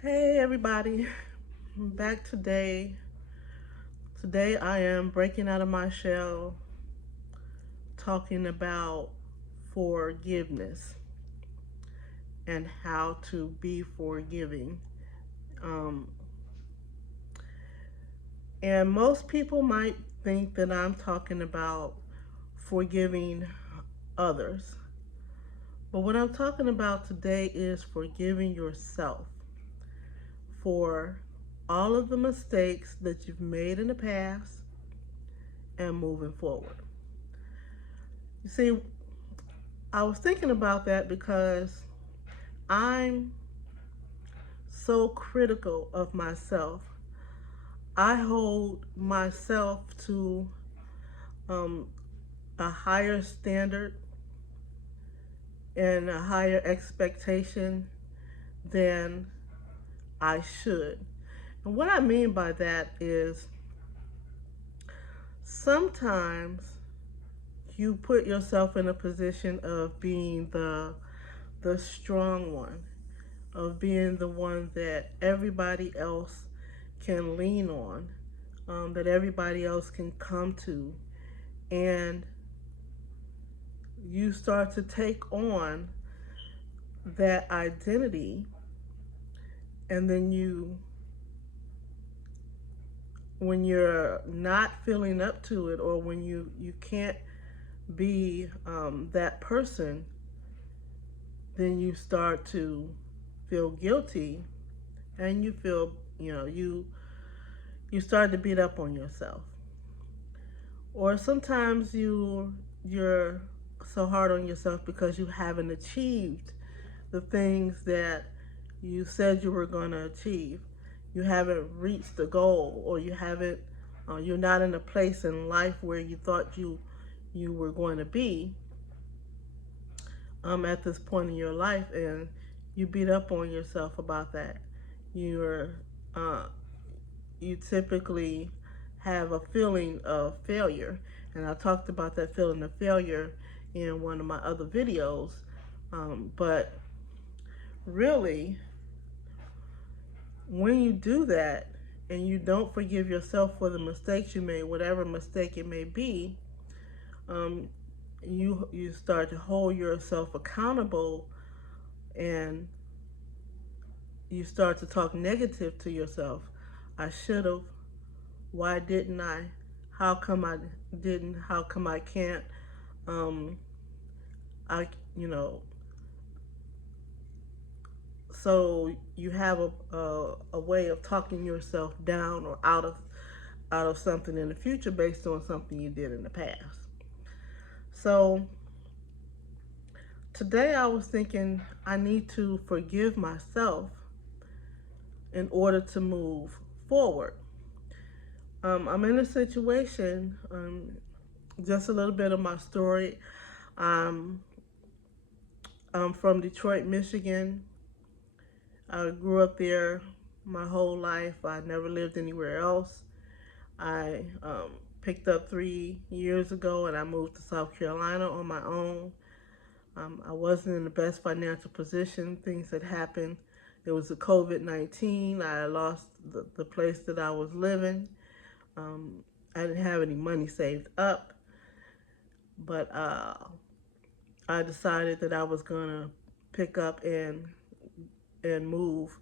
Hey everybody, I'm back today. Today I am breaking out of my shell talking about forgiveness and how to be forgiving. Um, and most people might think that I'm talking about forgiving others. But what I'm talking about today is forgiving yourself for all of the mistakes that you've made in the past and moving forward. You see, I was thinking about that because I'm so critical of myself. I hold myself to um, a higher standard and a higher expectation than I should. And what I mean by that is sometimes you put yourself in a position of being the strong one, of being the one that everybody else can lean on, that everybody else can come to. And you start to take on that identity, and then when you're not feeling up to it, or when you can't be that person, then you start to feel guilty, and you feel, you start to beat up on yourself. Or sometimes you're so hard on yourself because you haven't achieved the things that you said you were going to achieve. You haven't reached the goal, or you're not in a place in life where you thought you were going to be at this point in your life, and you beat up on yourself about that. You're uh, you typically have a feeling of failure. And I talked about that feeling of failure in one of my other videos. But really, when you do that and you don't forgive yourself for the mistakes you made, whatever mistake it may be, um, you start to hold yourself accountable, and you start to talk negative to yourself. I should have. Why didn't I? How come I didn't? How come I can't? Um, I, you know, so you have a way of talking yourself down or out of something in the future based on something you did in the past. So today I was thinking I need to forgive myself in order to move forward. I'm in a situation, just a little bit of my story. Um, I'm from Detroit, Michigan. I grew up there my whole life. I never lived anywhere else. I picked up 3 years ago, and I moved to South Carolina on my own. I wasn't in the best financial position. Things had happened. It was the COVID-19. I lost the place that I was living. Um, I didn't have any money saved up, but I decided that I was gonna pick up and move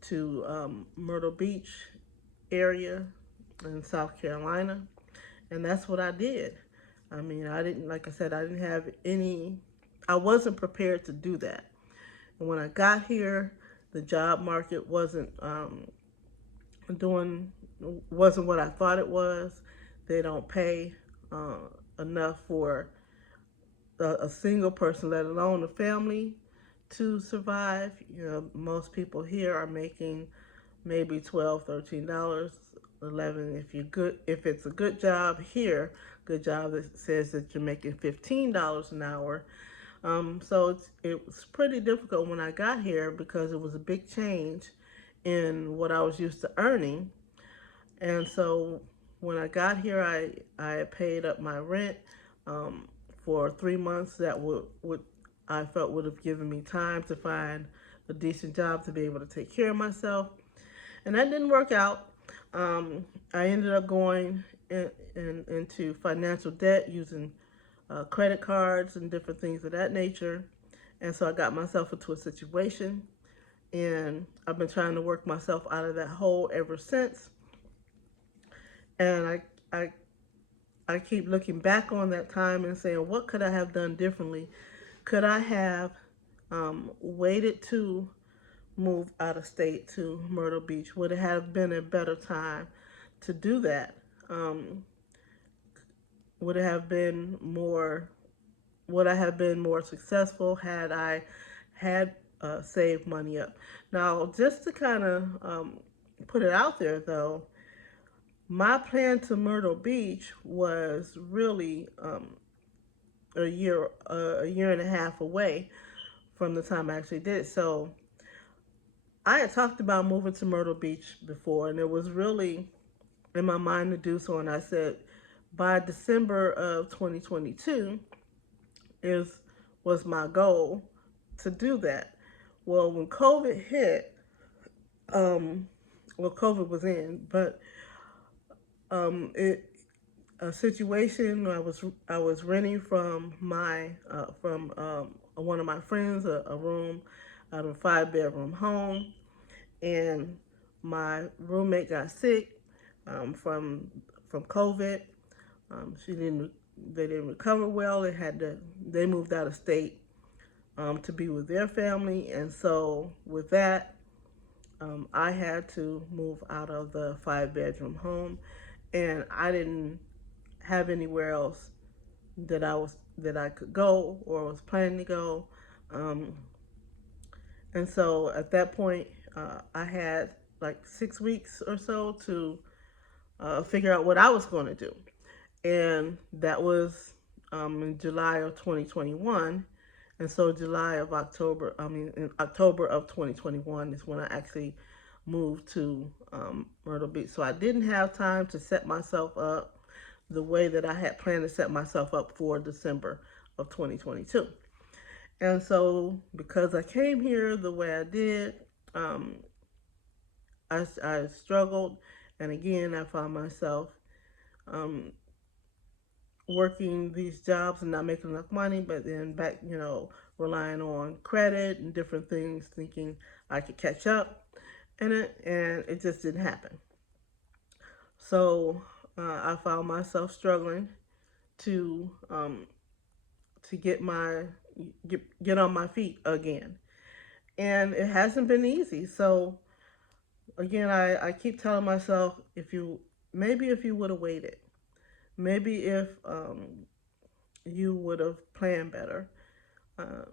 to Myrtle Beach area in South Carolina, and that's what I did. I mean, I didn't, like I said, I didn't have any. I wasn't prepared to do that. And when I got here, the job market doing wasn't what I thought it was. They don't pay enough for a single person, let alone a family, to survive. Most people here are making maybe $12, $13, 11 if you're good. If it's a good job here, good job that says that you're making $15 an hour. So it was pretty difficult when I got here because it was a big change in what I was used to earning. And so when I got here, I paid up my rent for 3 months. That would I felt would have given me time to find a decent job to be able to take care of myself. And that didn't work out. I ended up going into financial debt using credit cards and different things of that nature. And so I got myself into a situation, and I've been trying to work myself out of that hole ever since. And I, I keep looking back on that time and saying, what could I have done differently? Could I have waited to move out of state to Myrtle Beach? Would it have been a better time to do that? Um, would it have been more? Would I have been more successful had I had saved money up? Now, just to kind of put it out there, though, my plan to Myrtle Beach was really a year and a half away from the time I actually did it. So I had talked about moving to Myrtle Beach before, and it was really in my mind to do so. And I said by December of 2022 is was my goal to do that. Well, when COVID hit, um, well, COVID was in, but it a situation I was renting from one of my friends a room out of a 5 bedroom home, and my roommate got sick from COVID. She didn't they didn't recover well. They moved out of state to be with their family, and so with that, I had to move out of the 5 bedroom home, and I didn't have anywhere else that I could go or was planning to go. Um, and so at that point, I had like 6 weeks or so to figure out what I was going to do, and that was in July of 2021. And so in October of 2021 is when I actually moved to Myrtle Beach. So I didn't have time to set myself up the way that I had planned to set myself up for December of 2022. And so because I came here the way I did, um, I struggled. And again, I found myself um, working these jobs and not making enough money, but then back, relying on credit and different things, thinking I could catch up, and it just didn't happen. So I found myself struggling to to get on my feet again, and it hasn't been easy. So again, I keep telling myself, if you would have waited, maybe if you would have planned better, uh,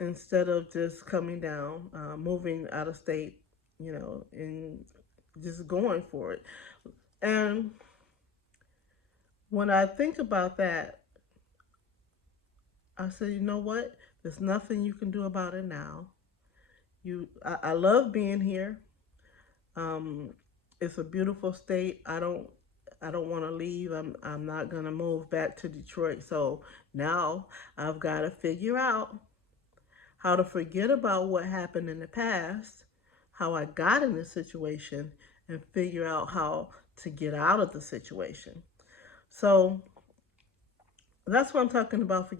instead of just coming down, moving out of state, and just going for it. And when I think about that, I say, you know what? There's nothing you can do about it now. I love being here. Um, it's a beautiful state. I don't want to leave. I'm not gonna move back to Detroit. So now I've got to figure out how to forget about what happened in the past, how I got in this situation, and figure out how to get out of the situation. So that's what I'm talking about.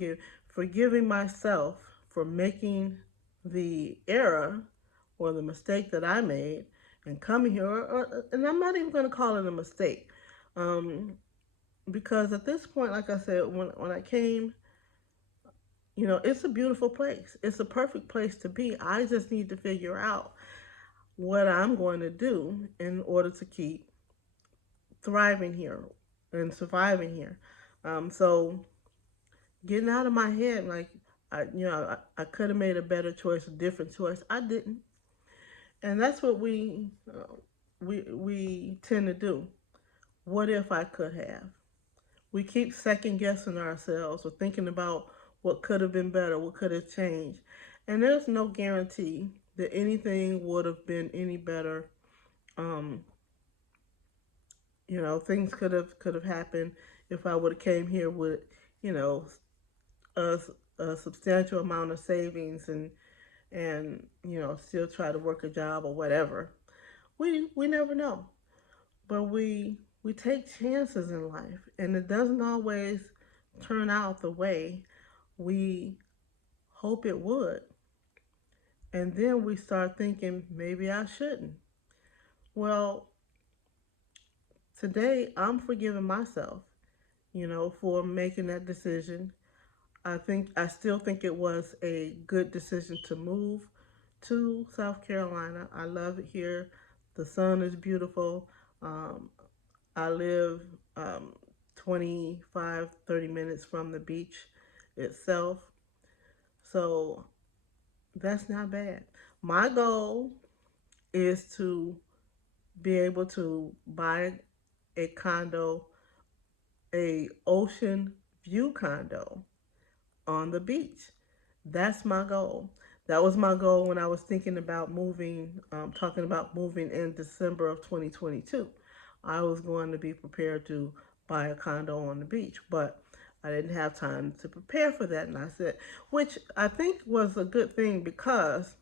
Forgiving myself for making the error or the mistake that I made and coming here, and I'm not even going to call it a mistake, um, because at this point, like I said, when I came, it's a beautiful place. It's a perfect place to be. I just need to figure out what I'm going to do in order to keep thriving here and surviving here. So getting out of my head, like I could have made a better choice, a different choice. I didn't, and that's what we tend to do. What if I could have? We keep second guessing ourselves or thinking about what could have been better, what could have changed, and there's no guarantee that anything would have been any better. Um, things could have happened if I would have came here with, you know, a, a substantial amount of savings and still try to work a job or whatever. We never know, but we take chances in life, and it doesn't always turn out the way we hope it would. And then we start thinking, maybe I shouldn't. Well, today I'm forgiving myself, for making that decision. I still think it was a good decision to move to South Carolina. I love it here. The sun is beautiful. Um, I live 25, 30 minutes from the beach itself. So that's not bad. My goal is to be able to buy a condo, a ocean view condo on the beach. That's my goal. That was my goal when I was thinking about moving, talking about moving in December of 2022. I was going to be prepared to buy a condo on the beach, but I didn't have time to prepare for that. And I said, which I think was a good thing because,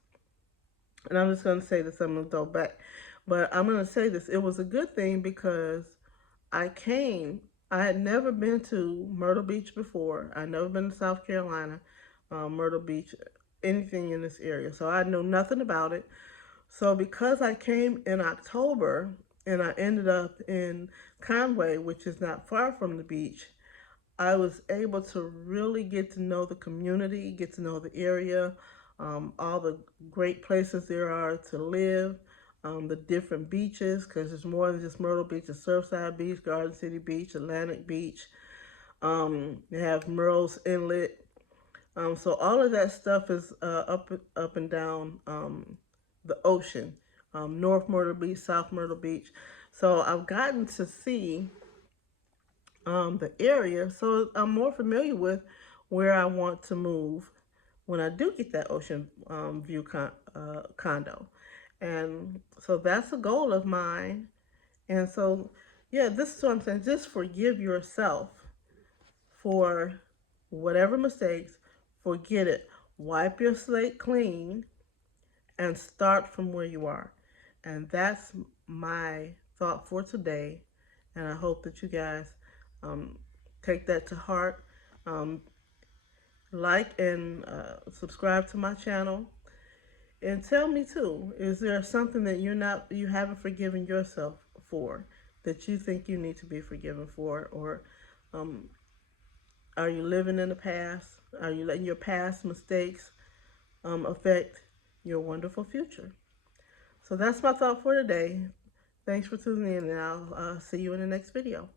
and I'm just going to say this, I'm going to go back, but I'm going to say this. It was a good thing because I came, I had never been to Myrtle Beach before. I'd never been to South Carolina, Myrtle Beach, anything in this area. So I know nothing about it. So because I came in October and I ended up in Conway, which is not far from the beach, I was able to really get to know the community, get to know the area, all the great places there are to live, the different beaches, because there's more than just Myrtle Beach. There's Surfside Beach, Garden City Beach, Atlantic Beach. They have Merle's Inlet. So all of that stuff is up and down the ocean, North Myrtle Beach, South Myrtle Beach. So I've gotten to see the area, so I'm more familiar with where I want to move when I do get that ocean view condo. And so that's a goal of mine. And so, yeah, this is what I'm saying. Just forgive yourself for whatever mistakes, forget it. Wipe your slate clean and start from where you are. And that's my thought for today. And I hope that you guys um, take that to heart. Um, like and subscribe to my channel. And tell me too, is there something that you haven't forgiven yourself for that you think you need to be forgiven for, or um, are you living in the past? Are you letting your past mistakes affect your wonderful future? So that's my thought for today. Thanks for tuning in, and I'll see you in the next video.